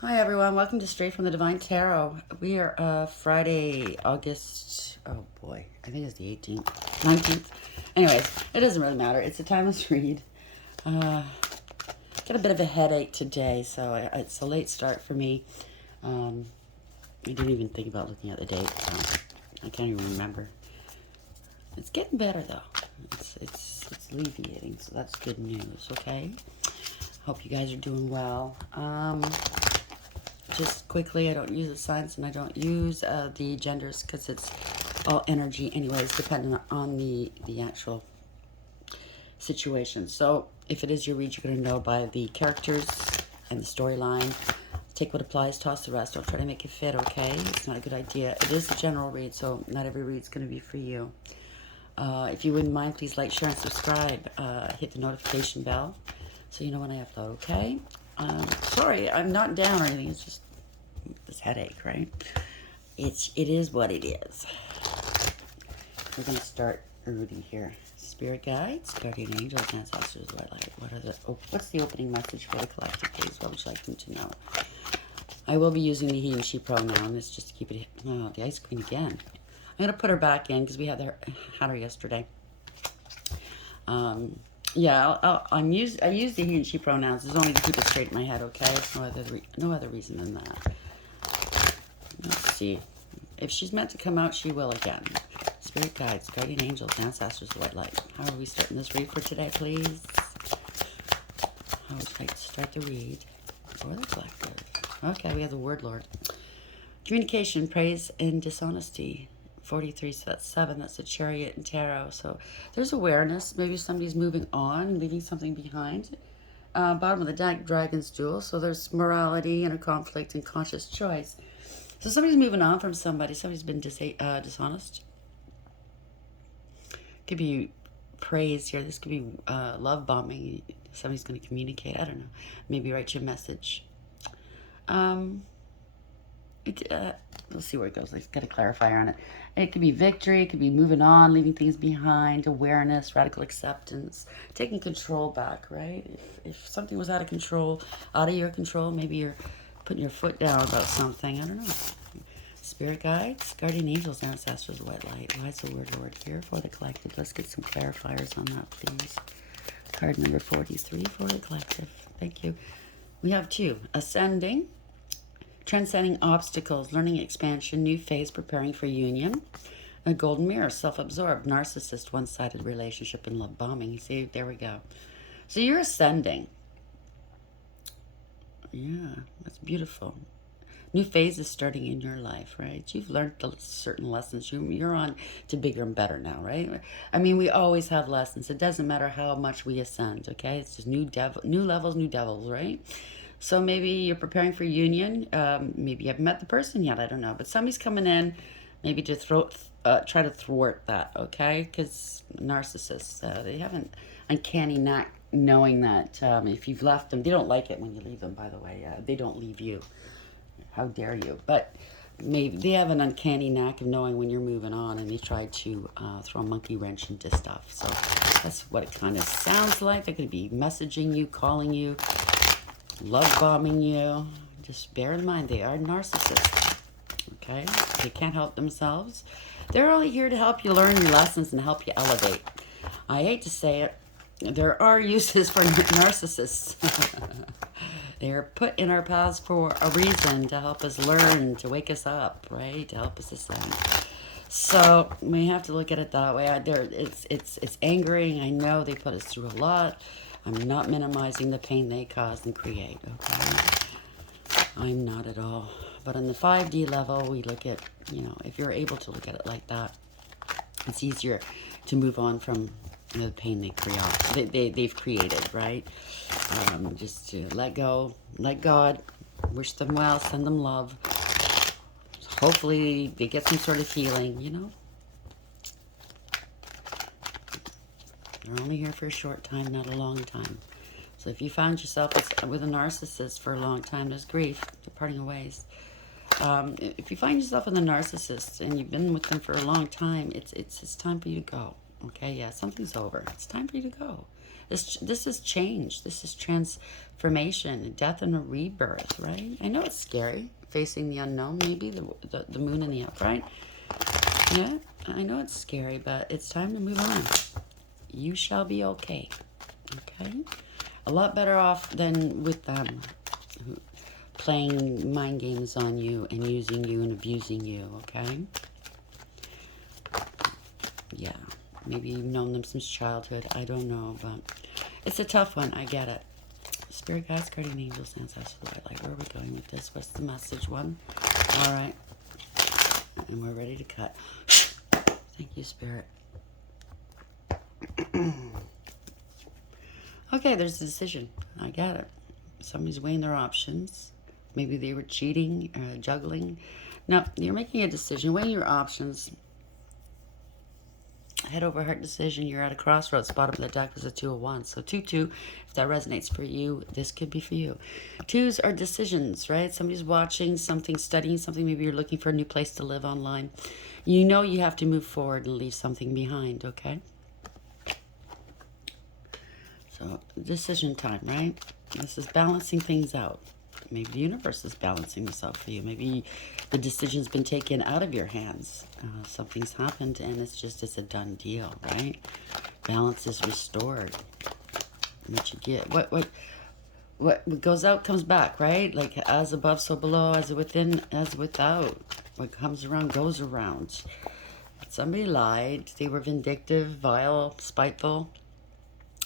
Hi everyone, welcome to Straight from the Divine Tarot. We are Friday, August, oh boy, I think it's the 18th, 19th. Anyways, it doesn't really matter. It's a timeless read. Uh, got a bit of a headache today, so it's a late start for me. I didn't even think about looking at the date, so I can't even remember. It's getting better though. It's alleviating, so that's good news, okay? Hope you guys are doing well. Just quickly, I don't use the signs and I don't use the genders because it's all energy anyways, depending on the actual situation. So if it is your read, you're going to know by the characters and the storyline. Take what applies, toss the rest. Don't try to make it fit, okay? It's not a good idea. It is a general read, so not every read's going to be for you. If you wouldn't mind, please like, share, and subscribe. Hit the notification bell so you know when I upload, okay? Sorry, I'm not down or anything. It's just this headache, right? It is what it is. We're gonna start early here. Spirit guides, guardian angels, ancestors, white light. What's the opening message for the collective, please? What would you like them to know? I will be using the he and she pronoun. It's just to keep it. Oh, the ice queen again. I'm gonna put her back in because we had her yesterday. Yeah, I use the he and she pronouns. It's only to keep it straight in my head. Okay, no other reason than that. Let's see. If she's meant to come out, she will again. Spirit guides, guardian angels, ancestors, the white light. How are we starting this read for today, please? I would like to start the read for the collective. Okay, we have the word lord. Communication, praise, and dishonesty. 43, so that's 7. That's the chariot and tarot. So there's awareness. Maybe somebody's moving on, leaving something behind. Bottom of the deck, dragon's duel. So there's morality and a conflict and conscious choice. So somebody's moving on from somebody. Somebody's been dishonest. Could be praise here. This could be love bombing. Somebody's going to communicate. I don't know. Maybe write you a message. We'll see where it goes. I've got a clarifier on it. It could be victory. It could be moving on, leaving things behind, awareness, radical acceptance, taking control back, right? If something was out of control, out of your control, maybe you're putting your foot down about something. I don't know. Spirit guides, guardian angels, ancestors, white light. Why is the word Lord here for the collective? Let's get some clarifiers on that, please. Card number 43 for the collective. Thank you. We have 2. Ascending, transcending obstacles, learning expansion, new phase, preparing for union. A golden mirror, self-absorbed, narcissist, one-sided relationship, and love bombing. You see, there we go. So you're ascending. Yeah, that's beautiful. New phase is starting in your life, right? You've learned certain lessons. You're on to bigger and better now, right? I mean, we always have lessons. It doesn't matter how much we ascend, okay? It's just new levels, new devils, right? So maybe you're preparing for union. Maybe you haven't met the person yet. I don't know, but somebody's coming in, maybe to try to thwart that, okay? Because narcissists, they have an uncanny knack knowing that if you've left them, they don't like it when you leave them. By the way, they don't leave you. How dare you? But maybe they have an uncanny knack of knowing when you're moving on, and they try to throw a monkey wrench into stuff. So that's what it kind of sounds like. They're going to be messaging you, calling you, love bombing you. Just bear in mind, they are narcissists. Okay? They can't help themselves. They're only here to help you learn your lessons and help you elevate. I hate to say it, there are uses for narcissists. They are put in our paths for a reason, to help us learn, to wake us up, right? To help us ascend. So we have to look at it that way. It's angering. I know they put us through a lot. I'm not minimizing the pain they cause and create. Okay, I'm not at all. But on the 5D level, we look at, if you're able to look at it like that, it's easier to move on from the pain they've created, right? Just to let go, let God, wish them well, send them love. Hopefully they get some sort of healing. They're only here for a short time, not a long time. So if you find yourself with a narcissist for a long time, there's grief, they're parting ways. If you find yourself with a narcissist and you've been with them for a long time, it's time for you to go. Okay, yeah, something's over. It's time for you to go. This is change. This is transformation, death and a rebirth, right? I know it's scary, facing the unknown, maybe the moon in the upright. Yeah, I know it's scary, but it's time to move on. You shall be okay. Okay? A lot better off than with them playing mind games on you and using you and abusing you, okay? Yeah. Maybe you've known them since childhood. I don't know, but it's a tough one. I get it. Spirit guides, guardian angels, ancestors, white light. Where are we going with this? What's the message? One. All right. And we're ready to cut. Thank you, Spirit. Okay, there's a decision. I get it. Somebody's weighing their options. Maybe they were cheating, juggling. No, you're making a decision. Weighing your options. Head over heart decision. You're at a crossroads. Bottom of the deck is a 2 of Wands. So 2-2. If that resonates for you, this could be for you. Twos are decisions, right? Somebody's watching something, studying something. Maybe you're looking for a new place to live online. You know you have to move forward and leave something behind, okay? So decision time, right? This is balancing things out. Maybe the universe is balancing this out for you. Maybe the decision's been taken out of your hands. Something's happened and it's a done deal, right? Balance is restored. What you get, what goes out comes back, right? Like as above, so below, as within, as without. What comes around goes around. Somebody lied. They were vindictive, vile, spiteful,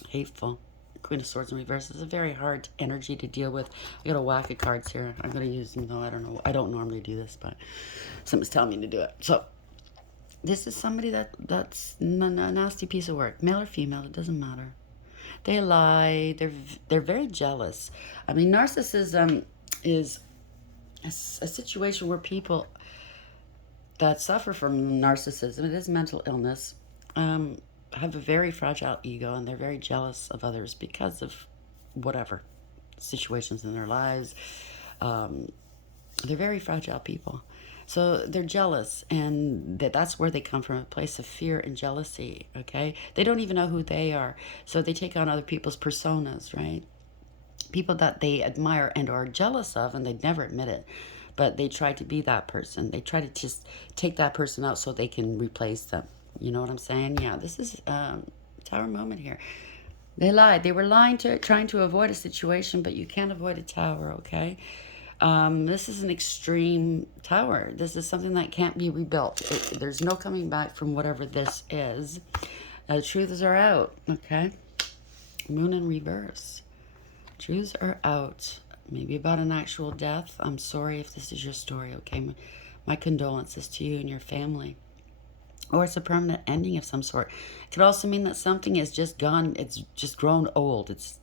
hateful. Queen of Swords in reverse is a very hard energy to deal with. I got a whack of cards here. I'm going to use them, though. I don't know. I don't normally do this, but something's telling me to do it. So this is somebody that's a nasty piece of work. Male or female, it doesn't matter. They lie. They're very jealous. I mean, narcissism is a situation where people that suffer from narcissism, it is mental illness, have a very fragile ego, and they're very jealous of others because of whatever situations in their lives. They're very fragile people. So they're jealous, and that's where they come from, a place of fear and jealousy, okay? They don't even know who they are, so they take on other people's personas, right? People that they admire and are jealous of, and they'd never admit it, but they try to be that person. They try to just take that person out so they can replace them. You know what I'm saying? Yeah, this is tower moment here. They lied. They were lying trying to avoid a situation, but you can't avoid a tower, okay? This is an extreme tower. This is something that can't be rebuilt. There's no coming back from whatever this is. Truths are out, okay? Moon in reverse. Truths are out. Maybe about an actual death. I'm sorry if this is your story, okay? My condolences to you and your family. Or it's a permanent ending of some sort. It could also mean that something is just gone. It's just grown old. It's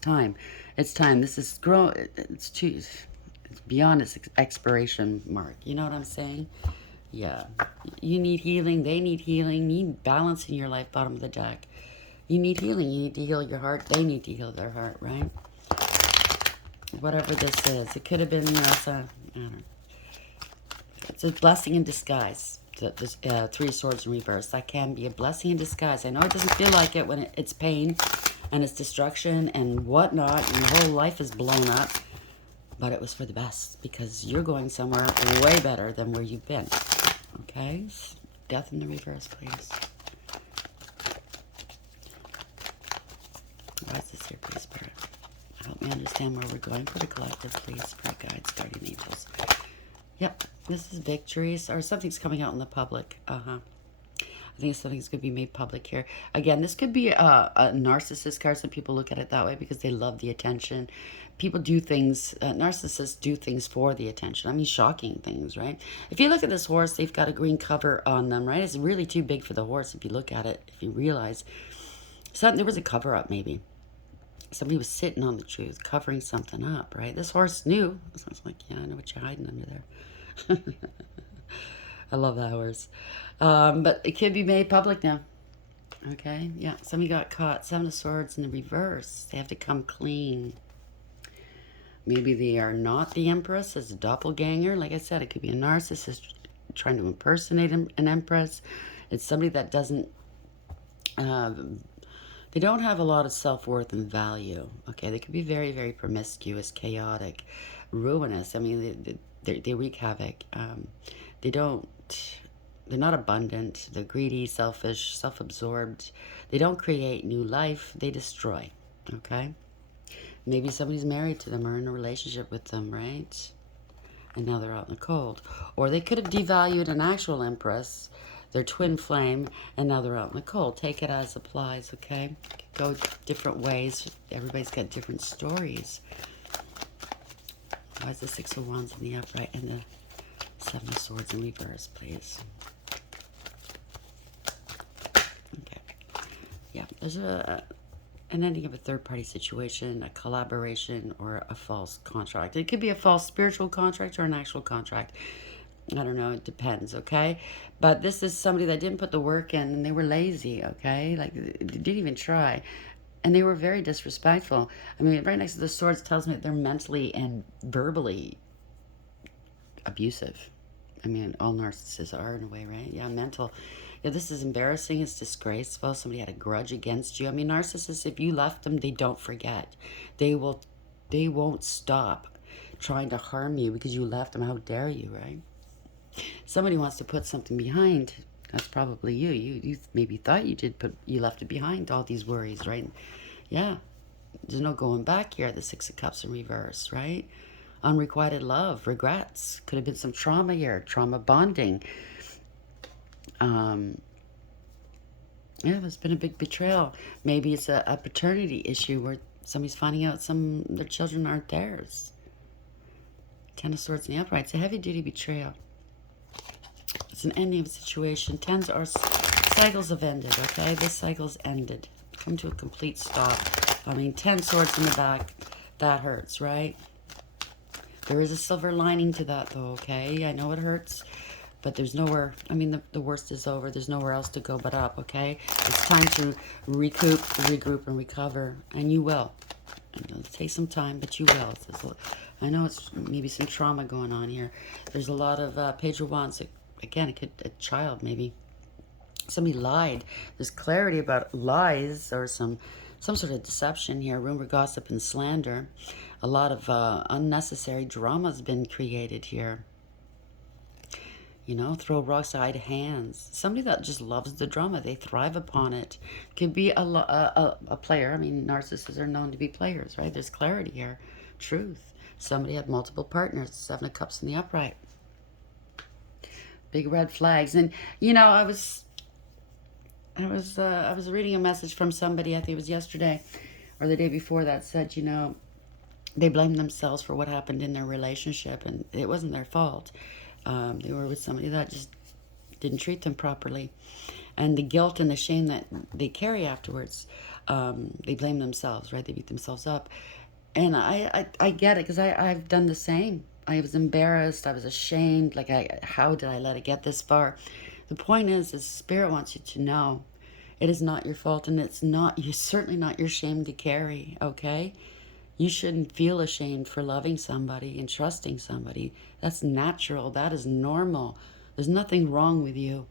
time. It's time. This is it's beyond its expiration mark. You know what I'm saying? Yeah. You need healing. They need healing. You need balance in your life, bottom of the deck. You need healing. You need to heal your heart. They need to heal their heart, right? Whatever this is. It could have been, I don't know. It's a blessing in disguise. This 3 swords in reverse. That can be a blessing in disguise. I know it doesn't feel like it when it's pain and it's destruction and whatnot, and your whole life is blown up. But it was for the best, because you're going somewhere way better than where you've been. Okay? Death in the reverse, please. Why is this here, please, Spirit? Help me understand where we're going for the collective, please. Spirit guides, guardian angels. Yep, this is victories, or something's coming out in the public. I think something's going to be made public here. Again, this could be a narcissist card. Some people look at it that way because they love the attention. People do things, narcissists do things for the attention. I mean, shocking things, right? If you look at this horse, they've got a green cover on them, right? It's really too big for the horse if you look at it, if you realize. There was a cover up, maybe. Somebody was sitting on the truth, covering something up, right? This horse knew. So I was like, yeah, I know what you're hiding under there. I love that horse. But it could be made public now. Okay? Yeah, somebody got caught. 7 of Swords in the reverse. They have to come clean. Maybe they are not the Empress. It's a doppelganger. Like I said, it could be a narcissist trying to impersonate an Empress. It's somebody that doesn't They don't have a lot of self-worth and value. Okay, they could be very, very promiscuous, chaotic, ruinous. I mean, they wreak havoc. They don't. They're not abundant. They're greedy, selfish, self-absorbed. They don't create new life. They destroy. Okay. Maybe somebody's married to them or in a relationship with them, right? And now they're out in the cold. Or they could have devalued an actual empress, their twin flame, and now they're out in the cold. Take it as applies, okay? Go different ways. Everybody's got different stories. Why is the Six of Wands in the upright and the Seven of Swords in reverse, please? Okay. Yeah, there's an ending of a third-party situation, a collaboration, or a false contract. It could be a false spiritual contract or an actual contract. I don't know, it depends, okay? But this is somebody that didn't put the work in and they were lazy, okay? Like, they didn't even try. And they were very disrespectful. I mean, right next to the swords tells me that they're mentally and verbally abusive. I mean, all narcissists are in a way, right? Yeah, mental. Yeah, this is embarrassing. It's disgraceful. Somebody had a grudge against you. I mean, narcissists, if you left them, they don't forget. They will, they won't stop trying to harm you because you left them. How dare you, right? Somebody wants to put something behind. That's probably you. You maybe thought you did, but you left it behind. All these worries, right? Yeah. There's no going back here. The Six of Cups in reverse, right? Unrequited love, regrets. Could have been some trauma here, trauma bonding. Um, yeah, there's been a big betrayal. Maybe it's a paternity issue where somebody's finding out their children aren't theirs. Ten of Swords in the upright. It's a heavy duty betrayal. It's an ending of a situation. Tens are cycles have ended, okay? This cycle's ended. Come to a complete stop. I mean, 10 swords in the back, that hurts, right? There is a silver lining to that, though, okay? I know it hurts, but there's nowhere, I mean, the worst is over. There's nowhere else to go but up, okay? It's time to recoup, regroup, and recover, and you will. It'll take some time, but you will. I know it's maybe some trauma going on here. There's a lot of Page of Wands. Again, it could a child maybe. Somebody lied. There's clarity about lies or some sort of deception here. Rumor, gossip, and slander. A lot of unnecessary drama has been created here. You know, throw rocks, hide hands. Somebody that just loves the drama. They thrive upon it. Could be a player. I mean, narcissists are known to be players, right? There's clarity here. Truth. Somebody had multiple partners. Seven of Cups in the upright. Big red flags. And, you know, I was reading a message from somebody, I think it was yesterday or the day before, that said, you know, they blamed themselves for what happened in their relationship, and it wasn't their fault. They were with somebody that just didn't treat them properly. And the guilt and the shame that they carry afterwards, they blame themselves, right? They beat themselves up. And I get it, because I've done the same. I was embarrassed. I was ashamed. Like, how did I let it get this far? The point is Spirit wants you to know it is not your fault, and you're certainly not your shame to carry, okay? You shouldn't feel ashamed for loving somebody and trusting somebody. That's natural. That is normal. There's nothing wrong with you.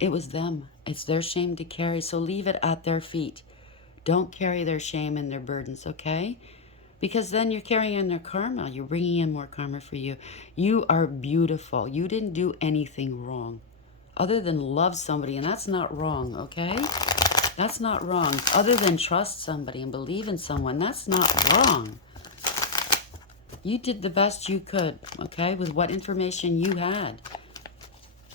It was them. It's their shame to carry, so leave it at their feet. Don't carry their shame and their burdens, okay? Because then you're carrying in their karma. You're bringing in more karma for you. You are beautiful. You didn't do anything wrong other than love somebody, and that's not wrong, okay? That's not wrong. Other than trust somebody and believe in someone, that's not wrong. You did the best you could, okay, with what information you had.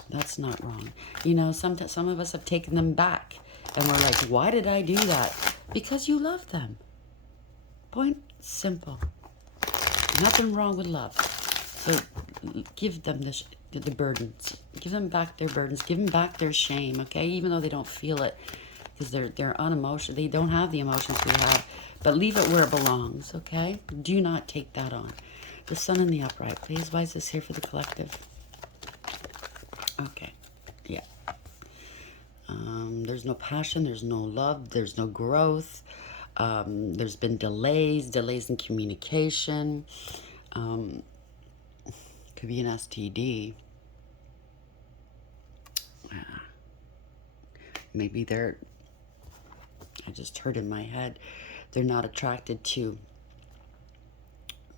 That's not wrong. You know, some of us have taken them back, and we're like, why did I do that? Because you love them. Point simple. Nothing wrong with love. So give them the burdens. Give them back their burdens. Give them back their shame, okay? Even though they don't feel it, because they're unemotional. They don't have the emotions we have. But leave it where it belongs, okay? Do not take that on. The Sun in the upright, please. Why is this here for the collective? Okay. Yeah. There's no passion. There's no love. There's no growth. There's been delays in communication. Could be an STD. Maybe they're I just heard in my head, they're not attracted to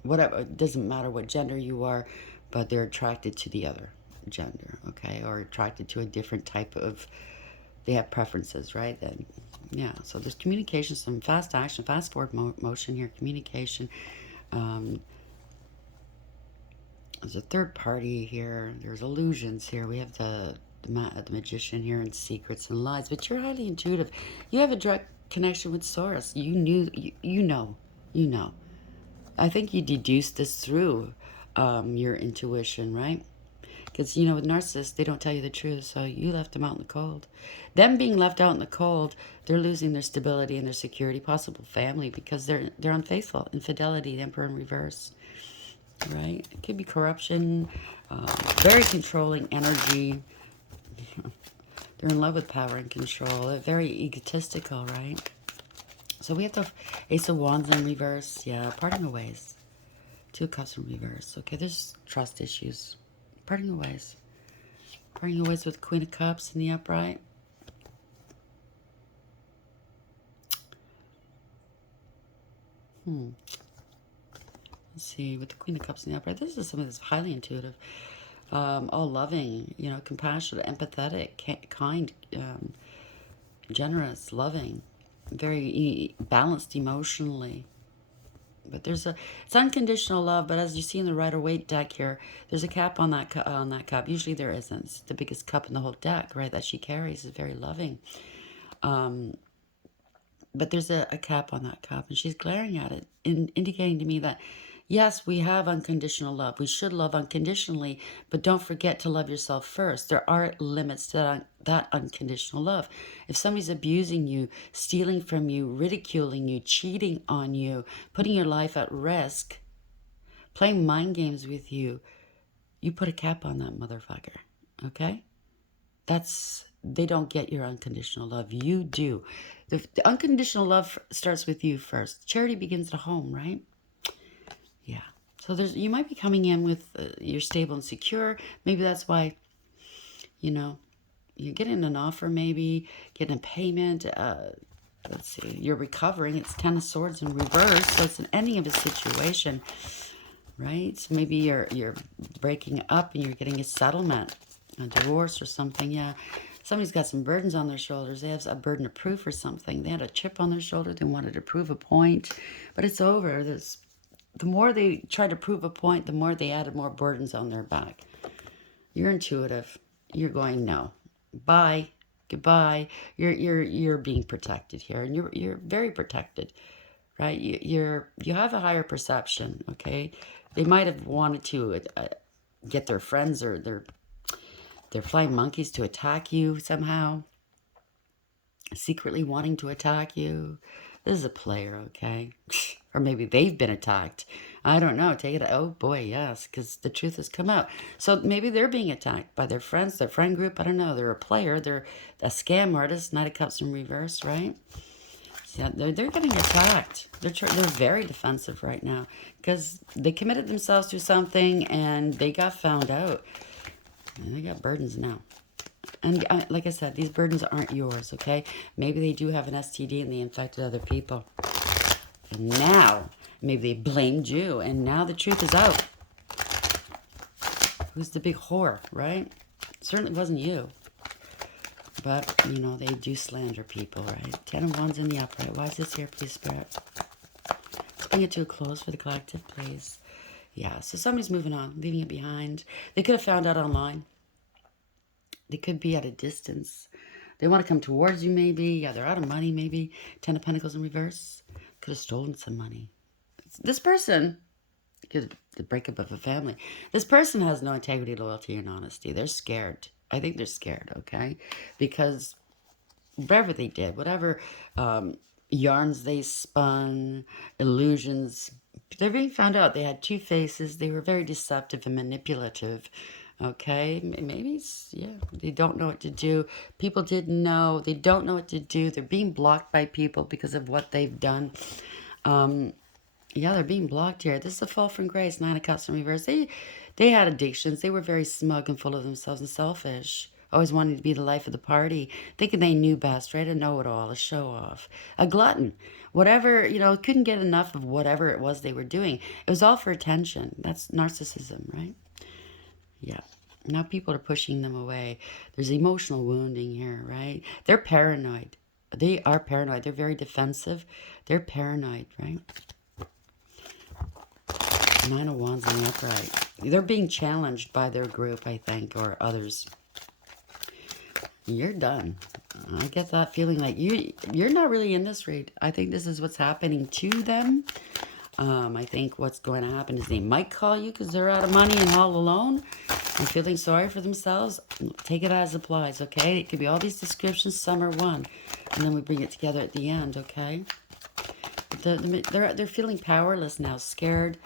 whatever. It doesn't matter what gender you are, but they're attracted to the other gender, okay? Or attracted to a different type of, they have preferences, right? Then, yeah, so there's communication, some fast action, fast forward motion here, communication. Um, there's a third party here. There's illusions here. We have the magician here and secrets and lies. But you're highly intuitive. You have a direct connection with Source. You know, you know. I think you deduced this through your intuition, right? Because, you know, with narcissists, they don't tell you the truth, so you left them out in the cold. Them being left out in the cold, they're losing their stability and their security, possible family, because they're unfaithful. Infidelity, the Emperor in reverse, right? It could be corruption, very controlling energy. They're in love with power and control. They're very egotistical, right? So we have the Ace of Wands in reverse. Yeah, parting of ways. Two of Cups in reverse. Okay, there's trust issues. Parting of ways. Parting of ways with Queen of Cups in the upright. Let's see, with the Queen of Cups in the upright, this is something that's highly intuitive. All loving, you know, compassionate, empathetic, kind, generous, loving, very balanced emotionally. But it's unconditional love. But as you see in the Rider-Waite deck here, there's a cap on that cup. Usually there isn't. It's the biggest cup in the whole deck, right? That she carries is very loving. But there's a cap on that cup, and she's glaring at it, indicating to me that yes, we have unconditional love. We should love unconditionally, but don't forget to love yourself first. There are limits to that unconditional love. If somebody's abusing you, stealing from you, ridiculing you, cheating on you, putting your life at risk, playing mind games with you, you put a cap on that motherfucker, okay? They don't get your unconditional love. You do. The unconditional love starts with you first. Charity begins at home, right? Yeah. So you might be coming in with you're stable and secure. Maybe that's why, you know, you're getting an offer, maybe getting a payment. Let's see, you're recovering. It's Ten of Swords in reverse, so it's an ending of a situation, right? So maybe you're breaking up and you're getting a settlement, a divorce or something. Yeah. Somebody's got some burdens on their shoulders. They have a burden of proof or something. They had a chip on their shoulder. They wanted to prove a point, but it's over. The more they tried to prove a point, the more they added more burdens on their back. You're intuitive. You're going no. Bye. Goodbye. You're being protected here, and you're very protected, right? You have a higher perception. Okay, they might have wanted to get their friends or their flying monkeys to attack you somehow, secretly wanting to attack you. This is a player, okay? Or maybe they've been attacked. I don't know. Take it. Oh boy, yes, because the truth has come out. So maybe they're being attacked by their friends, their friend group. I don't know. They're a player. They're a scam artist. Knight of Cups in reverse, right? So they're getting attacked. They're very defensive right now because they committed themselves to something and they got found out. And they got burdens now. And like I said, these burdens aren't yours, okay? Maybe they do have an STD and they infected other people. And now, maybe they blamed you, and now the truth is out. Who's the big whore, right? It certainly wasn't you. But, you know, they do slander people, right? Ten of Wands in the upright. Why is this here, please, Spirit? Let's bring it to a close for the collective, please. Yeah, so somebody's moving on, leaving it behind. They could have found out online. They could be at a distance. They want to come towards you, maybe. Yeah, they're out of money, maybe. Ten of Pentacles in reverse. Could have stolen some money. This person, the breakup of a family. This person has no integrity, loyalty, and honesty. They're scared. I think they're scared, okay? Because whatever they did, whatever yarns they spun, illusions, they're being found out. They had two faces. They were very deceptive and manipulative. Okay, maybe, yeah, they don't know what to do. People didn't know. They don't know what to do. They're being blocked by people because of what they've done. Yeah, they're being blocked here. This is a fall from grace. Nine of Cups in reverse. They had addictions. They were very smug and full of themselves and selfish. always wanting to be the life of the party, thinking they knew best, right? A know-it-all, a show-off, a glutton, whatever, couldn't get enough of whatever it was they were doing. It was all for attention. That's narcissism, right? Yeah. Now people are pushing them away. There's emotional wounding here, right? They're paranoid. They are paranoid. They're very defensive. They're paranoid, right? Nine of Wands in the upright. They're being challenged by their group, I think, or others. You're done. I get that feeling like you're not really in this read. I think this is what's happening to them. I think what's going to happen is they might call you because they're out of money and all alone and feeling sorry for themselves. Take it as applies, okay? It could be all these descriptions, some are one, and then we bring it together at the end, okay? They're feeling powerless now, scared,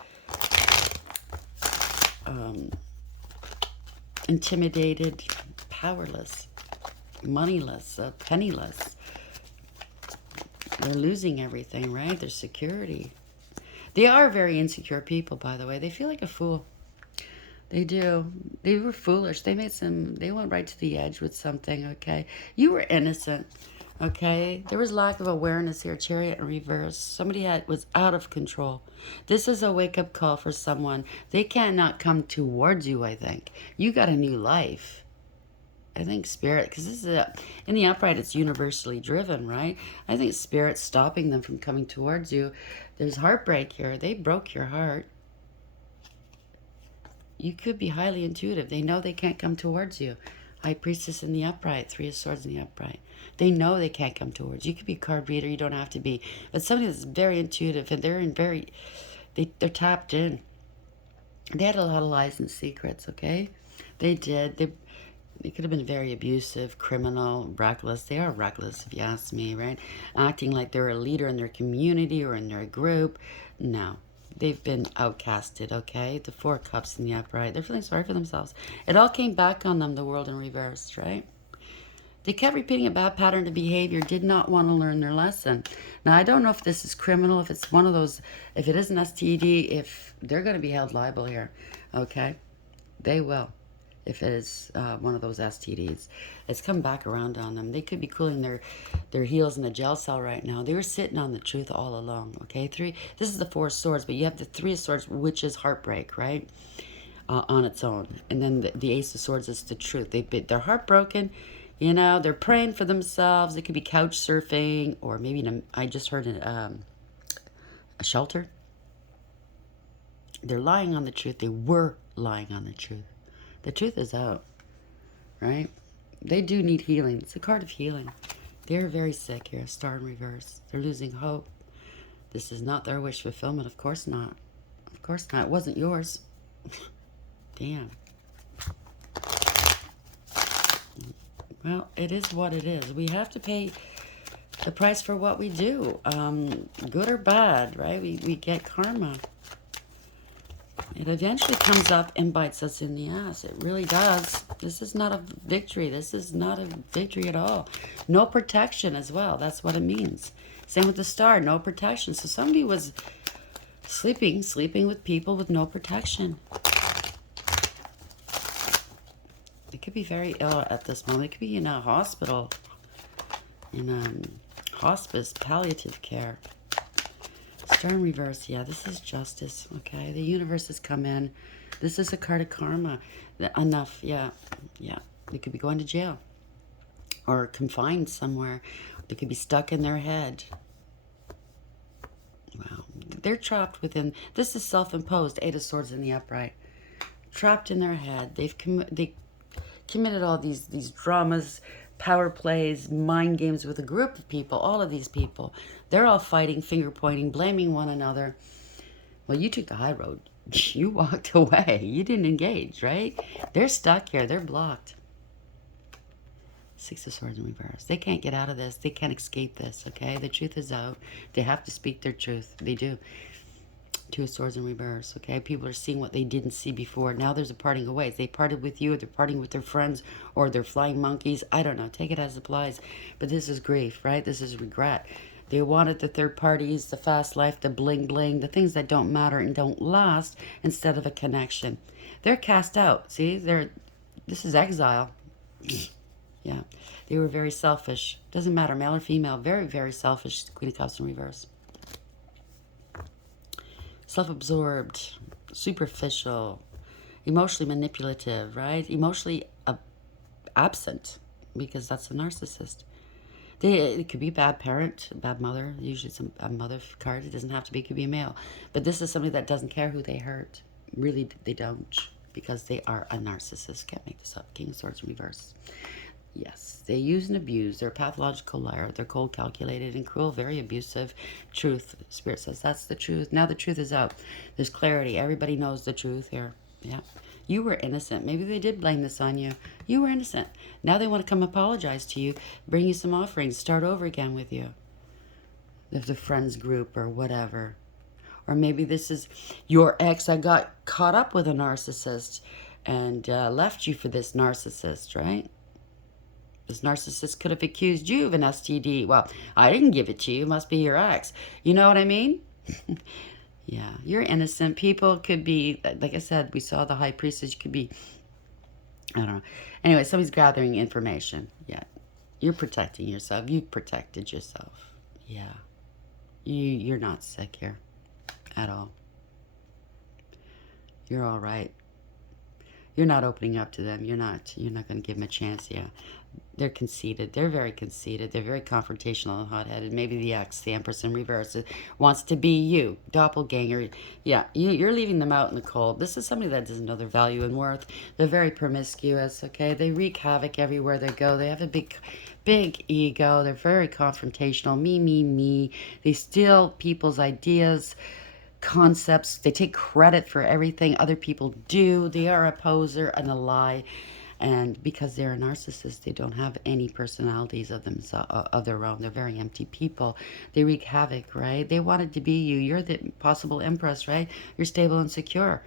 intimidated, powerless, moneyless, penniless. They're losing everything, right? Their security. They are very insecure people, by the way. They feel like a fool. They do. They were foolish. They went right to the edge with something, okay? You were innocent, okay? There was lack of awareness here, Chariot in reverse. Somebody was out of control. This is a wake-up call for someone. They cannot come towards you, I think. You got a new life. I think Spirit, because this is in the upright, it's universally driven, right? I think Spirit's stopping them from coming towards you. There's heartbreak here. They broke your heart. You could be highly intuitive. They know they can't come towards you. High Priestess in the upright, Three of Swords in the upright. They know they can't come towards you. You could be a card reader. You don't have to be. But somebody that's very intuitive, and they're tapped in. They had a lot of lies and secrets, okay? They did. They could have been very abusive, criminal, reckless. They are reckless, if you ask me, right? Acting like they're a leader in their community or in their group. No. They've been outcasted, okay? The Four of Cups in the upright. They're feeling sorry for themselves. It all came back on them, the world in reverse, right? They kept repeating a bad pattern of behavior, did not want to learn their lesson. Now, I don't know if this is criminal, if it's one of those, if it is an STD, if they're going to be held liable here, okay? They will. If it is one of those STDs. It's come back around on them. They could be cooling their heels in a jail cell right now. They were sitting on the truth all along, okay? This is the Four of Swords, but you have the Three of Swords, which is heartbreak, right? On its own. And then the Ace of Swords is the truth. They're heartbroken, they're praying for themselves. They could be couch surfing, or maybe, I just heard a shelter. They're lying on the truth. They were lying on the truth. The truth is out, right? They do need healing. It's a card of healing. They're very sick here. Star in reverse. They're losing hope. This is not their wish fulfillment. Of course not. Of course not. It wasn't yours. Damn. Well, it is what it is. We have to pay the price for what we do. Good or bad, right? We get karma. It eventually comes up and bites us in the ass. It really does. This is not a victory. This is not a victory at all. No protection as well. That's what it means. Same with the Star. No protection. So somebody was sleeping with people with no protection. It could be very ill at this moment. It could be in a hospital, in hospice, palliative care. Star in reverse, yeah, this is justice, okay? The universe has come in. This is a card of karma. Enough, yeah. They could be going to jail or confined somewhere. They could be stuck in their head. Wow. They're trapped within, this is self-imposed, Eight of Swords in the upright. Trapped in their head. They committed all these dramas, power plays, mind games with a group of people, all of these people. They're all fighting, finger pointing, blaming one another. Well, you took the high road. You walked away. You didn't engage, right? They're stuck here. They're blocked. Six of Swords in reverse. They can't get out of this. They can't escape this, okay? The truth is out. They have to speak their truth. They do. Two of Swords in reverse, okay? People are seeing what they didn't see before. Now there's a parting of ways. They parted with you, or they're parting with their friends, or they're flying monkeys. I don't know. Take it as it applies. But this is grief, right? This is regret. They wanted the third parties, the fast life, the bling bling, the things that don't matter and don't last, instead of a connection. They're cast out. See? This is exile. Yeah. They were very selfish. Doesn't matter, male or female. Very, very selfish. Queen of Cups in reverse. Self-absorbed, superficial, emotionally manipulative, right? Emotionally absent, because that's a narcissist. It could be a bad parent, a bad mother. Usually it's a mother card. It doesn't have to be. It could be a male. But this is somebody that doesn't care who they hurt. Really, they don't, because they are a narcissist. Can't make this up. King of Swords in reverse. Yes, they use and abuse. They're a pathological liar. They're cold, calculated, and cruel, very abusive. Truth. Spirit says that's the truth. Now the truth is out. There's clarity. Everybody knows the truth here. Yeah. You were innocent. Maybe they did blame this on you. You were innocent. Now they want to come apologize to you, bring you some offerings, start over again with you. If the friends group or whatever. Or maybe this is your ex that got caught up with a narcissist and left you for this narcissist, right? This narcissist could have accused you of an STD. Well, I didn't give it to you. It must be your ex. You know what I mean? Yeah, you're innocent. People could be, like I said, we saw the high priestess. You could be, I don't know. Anyway, somebody's gathering information. Yeah, you're protecting yourself. You've protected yourself. Yeah, you're not sick here at all. You're all right. You're not opening up to them. You're not going to give them a chance. Yeah, they're conceited. They're very conceited. They're very confrontational and hot-headed. Maybe the ex, the Empress in reverse, wants to be you, doppelganger. Yeah, you're leaving them out in the cold. This is somebody that doesn't know their value and worth. They're very promiscuous. Okay, they wreak havoc everywhere they go. They have a big ego. They're very confrontational. Me. They steal people's ideas, concepts. They take credit for everything other people do. They are a poser and a lie. And because they're a narcissist, they don't have any personalities of themselves, of their own. They're very empty people. They wreak havoc, right? They wanted to be you. You're the possible empress, right? You're stable and secure.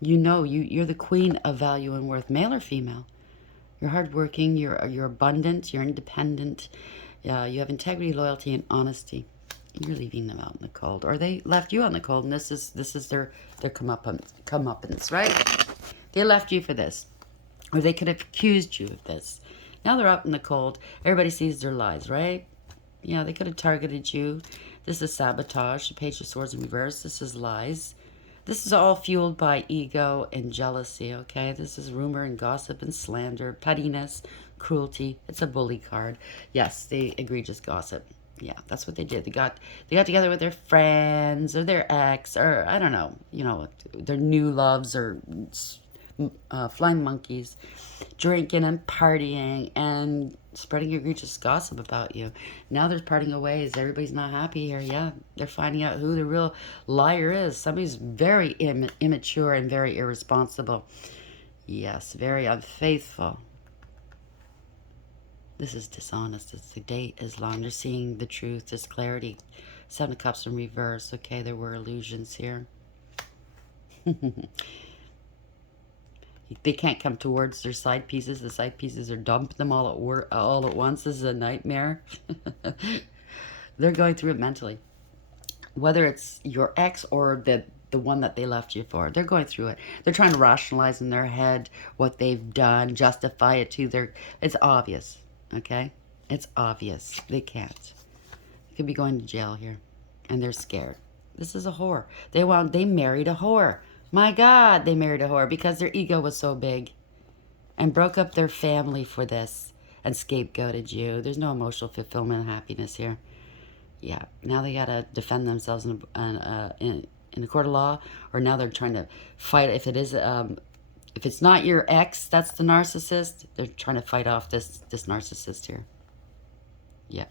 You know, you're the queen of value and worth, male or female. You're hardworking. You're abundant. You're independent. You have integrity, loyalty, and honesty. You're leaving them out in the cold, or they left you on the cold, and this is their comeuppance, right? They left you for this, or they could have accused you of this. Now they're out in the cold. Everybody sees their lies, right? Yeah, they could have targeted you. This is sabotage. The Page of Swords in reverse. This is lies. This is all fueled by ego and jealousy, okay? This is rumor and gossip and slander, pettiness, cruelty. It's a bully card. Yes, they egregious gossip. Yeah, that's what they did. They got together with their friends or their ex, or I don't know, their new loves, or flying monkeys, drinking and partying and spreading egregious gossip about you. Now they're parting ways. Everybody's not happy here. Yeah, they're finding out who the real liar is. Somebody's very immature and very irresponsible. Yes, very unfaithful. This is dishonest. The date is long. You're seeing the truth. There's clarity. Seven of Cups in reverse. Okay, there were illusions here. They can't come towards their side pieces. The side pieces are dumping them all at once. This is a nightmare. They're going through it mentally. Whether it's your ex or the one that they left you for, they're going through it. They're trying to rationalize in their head what they've done, justify it to their... It's obvious, okay? It's obvious. They can't. They could be going to jail here, and they're scared. This is a whore. They married a whore. My God, they married a whore because their ego was so big and broke up their family for this and scapegoated you. There's no emotional fulfillment and happiness here. Yeah, now they got to defend themselves in a court of law, or now they're trying to fight. If it's not your ex that's the narcissist, they're trying to fight off this narcissist here. Yeah.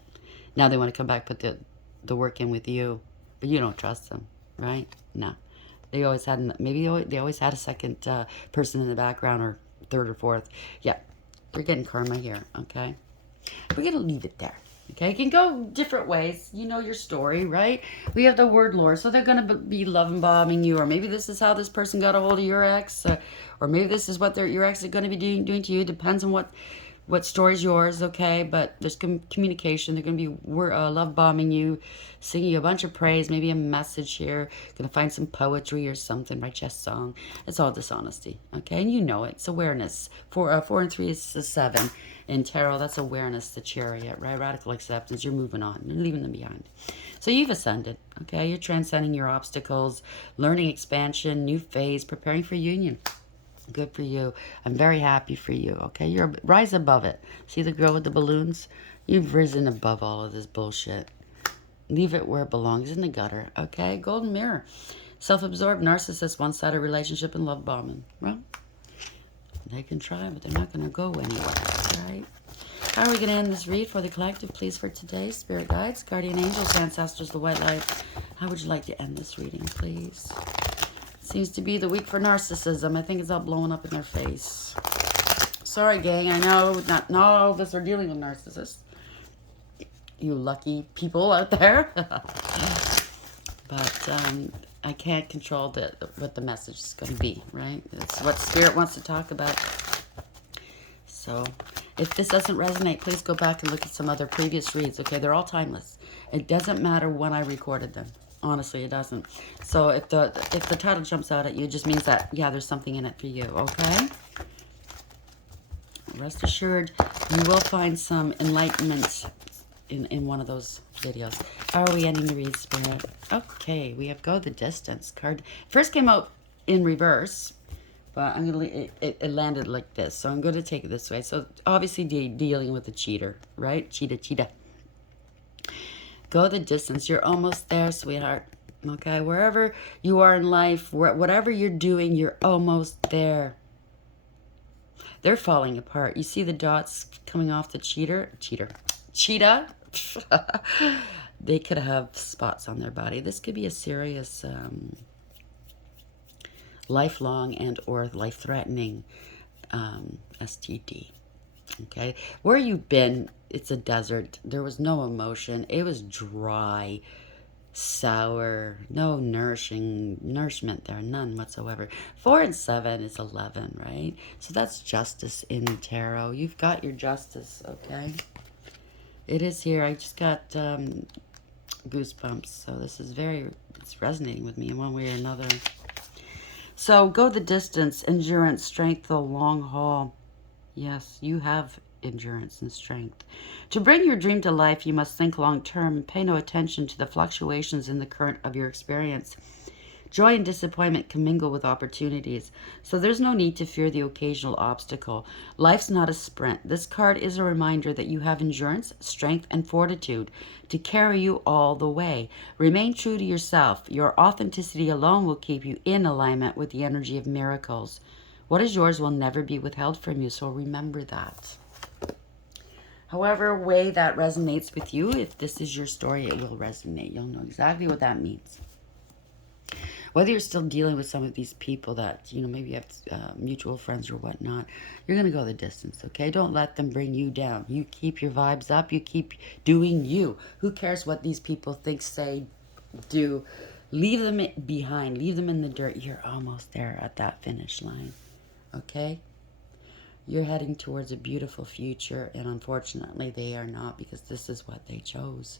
Now they want to come back, put the work in with you, but you don't trust them, right? No. They always had, maybe they always had a second person in the background, or third or fourth. Yeah, they're getting karma here, okay? We're going to leave it there, okay? It can go different ways. You know your story, right? We have the word lore, so they're going to be loving bombing you, or maybe this is how this person got a hold of your ex, or maybe this is what your ex is going to be doing to you. Depends on what what story's yours, okay? But there's communication. They're going to be love bombing you, singing you a bunch of praise, maybe a message here. Going to find some poetry or something, write you a song. It's all dishonesty, okay? And you know it. It's awareness. 4 and 3 is a 7 in tarot. That's awareness, the chariot, right? Radical acceptance. You're moving on. You're leaving them behind. So you've ascended, okay? You're transcending your obstacles, learning expansion, new phase, preparing for union. Good for you. I'm very happy for you, okay? You're rise above it. See the girl with the balloons? You've risen above all of this bullshit. Leave it where it belongs, in the gutter, okay? Golden mirror. Self-absorbed, narcissist, one-sided relationship, and love bombing. Well, they can try, but they're not going to go anywhere, right? How are we going to end this read for the collective, please, for today? Spirit guides, guardian angels, ancestors, the white light. How would you like to end this reading, please? Seems to be the week for narcissism. I think it's all blowing up in their face. Sorry, gang. I know not all of us are dealing with narcissists. You lucky people out there. But I can't control what the message is going to be, right? It's what Spirit wants to talk about. So if this doesn't resonate, please go back and look at some other previous reads, okay? They're all timeless. It doesn't matter when I recorded them. Honestly, it doesn't. So if the title jumps out at you, it just means that, yeah, there's something in it for you, okay? Rest assured, you will find some enlightenment in one of those videos. How are we ending the read, Spirit? Okay, we have Go the Distance card. First came out in reverse, but I'm gonna it landed like this, so I'm going to take it this way. So obviously dealing with a cheater, right? Cheetah. Go the distance. You're almost there, sweetheart. Okay, wherever you are in life, whatever you're doing, you're almost there. They're falling apart. You see the dots coming off the cheetah? They could have spots on their body. This could be a serious, lifelong and or life-threatening STD. Okay, where you've been, it's a desert. There was no emotion. It was dry, sour, no nourishment there, none whatsoever. 4 and 7 is 11, right? So that's justice in tarot. You've got your justice, okay? It is here. I just got goosebumps. So this is it's resonating with me in one way or another. So go the distance, endurance, strength, the long haul. Yes, you have endurance and strength. To bring your dream to life, you must think long term and pay no attention to the fluctuations in the current of your experience. Joy and disappointment can mingle with opportunities, so there's no need to fear the occasional obstacle. Life's not a sprint. This card is a reminder that you have endurance, strength, and fortitude to carry you all the way. Remain true to yourself. Your authenticity alone will keep you in alignment with the energy of miracles. What is yours will never be withheld from you, so remember that. However way that resonates with you, if this is your story, it will resonate. You'll know exactly what that means. Whether you're still dealing with some of these people that, maybe you have mutual friends or whatnot, you're going to go the distance, okay? Don't let them bring you down. You keep your vibes up. You keep doing you. Who cares what these people think, say, do? Leave them behind. Leave them in the dirt. You're almost there at that finish line, okay? You're heading towards a beautiful future, and unfortunately they are not, because this is what they chose.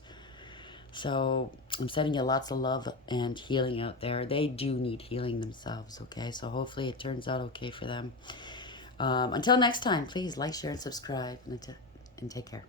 So I'm sending you lots of love and healing out there. They do need healing themselves, okay? So hopefully it turns out okay for them. Until next time, please like, share, and subscribe, and take care.